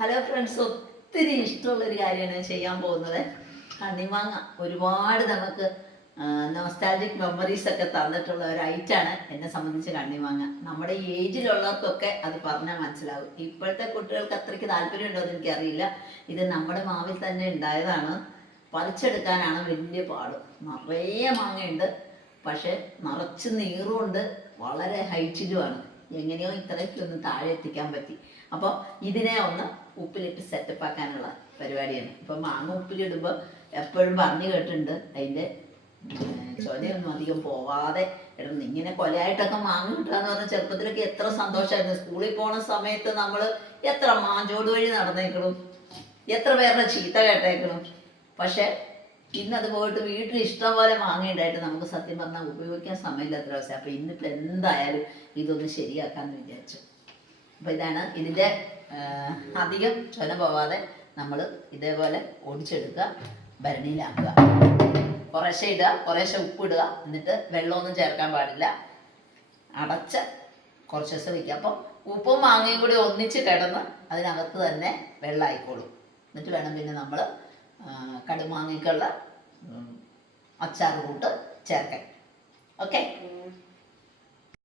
Hello friends, ഒത്തിരി ഇഷ്ടമുള്ളൊരു കാര്യമാണ് ഞാൻ ചെയ്യാൻ പോകുന്നത്. കണ്ണിമാങ്ങ ഒരുപാട് നമുക്ക് നോസ്റ്റാൾജിക് മെമ്മറീസ് ഒക്കെ തന്നിട്ടുള്ള ഒരു ഐറ്റാണ് എന്നെ സംബന്ധിച്ച് കണ്ണിമാങ്ങ. നമ്മുടെ ഈ ഏജിലുള്ളവർക്കൊക്കെ അത് പറഞ്ഞാൽ മനസ്സിലാവും. ഇപ്പോഴത്തെ കുട്ടികൾക്ക് അത്രയ്ക്ക് താല്പര്യമുണ്ടോ എന്ന് എനിക്കറിയില്ല. ഇത് നമ്മുടെ മാവിൽ തന്നെ ഉണ്ടായതാണ്. പറിച്ചെടുക്കാനാണ് വലിയ പാട്. നിറയെ മാങ്ങയുണ്ട്, പക്ഷെ നിറച്ച് നീറുമുണ്ട്, വളരെ ഹൈറ്റിലുമാണ്. എങ്ങനെയോ ഇത്രയ്ക്ക് ഒന്ന് താഴെ എത്തിക്കാൻ പറ്റി. അപ്പോൾ ഇതിനെ ഒന്ന് ഉപ്പിലിട്ട് സെറ്റപ്പ് ആക്കാനുള്ള പരിപാടിയാണ്. ഇപ്പം മാങ്ങ ഉപ്പിലിടുമ്പോൾ എപ്പോഴും പറഞ്ഞു കേട്ടിട്ടുണ്ട് അതിൻ്റെ ചൊലയൊന്നും അധികം പോവാതെ ഇടണം. ഇങ്ങനെ കൊലയായിട്ടൊക്കെ മാങ്ങ കിട്ടുക എന്ന് പറഞ്ഞാൽ ചെറുപ്പത്തിലൊക്കെ എത്ര സന്തോഷമായിരുന്നു. സ്കൂളിൽ പോണ സമയത്ത് നമ്മൾ എത്ര മാഞ്ചോട് വഴി നടന്നേക്കണം, എത്ര പേരുടെ ചീത്ത കേട്ടേക്കണം. പക്ഷെ ഇന്നത് പോയിട്ട് വീട്ടിൽ ഇഷ്ടം പോലെ മാങ്ങയുണ്ടായിട്ട് നമുക്ക് സത്യം പറഞ്ഞാൽ ഉപയോഗിക്കാൻ സമയമില്ലാത്ത അവസ്ഥ. അപ്പം ഇന്നിപ്പോൾ എന്തായാലും ഇതൊന്ന് ശരിയാക്കാമെന്ന് വിചാരിച്ചു. അപ്പോൾ ഇതാണ് ഇതിൻ്റെ അധികം ചൊന പോവാതെ നമ്മൾ ഇതേപോലെ ഒടിച്ചെടുക്കുക, ഭരണിയിലാക്കുക. കുറേശ്ശെ ഇടുക, കുറേശ്ശെ ഉപ്പിടുക, എന്നിട്ട് വെള്ളമൊന്നും ചേർക്കാൻ പാടില്ല. അടച്ച് കുറച്ച് ദിവസം വയ്ക്കുക. അപ്പം ഉപ്പും മാങ്ങയും കൂടി ഒന്നിച്ച് കിടന്ന് അതിനകത്ത് തന്നെ വെള്ളമായിക്കോളും. എന്നിട്ട് വേണം പിന്നെ നമ്മൾ കടുമാങ്ങയ്ക്കുള്ള അച്ചാർ കൂട്ട് ചേർക്കാൻ. ഓക്കെ.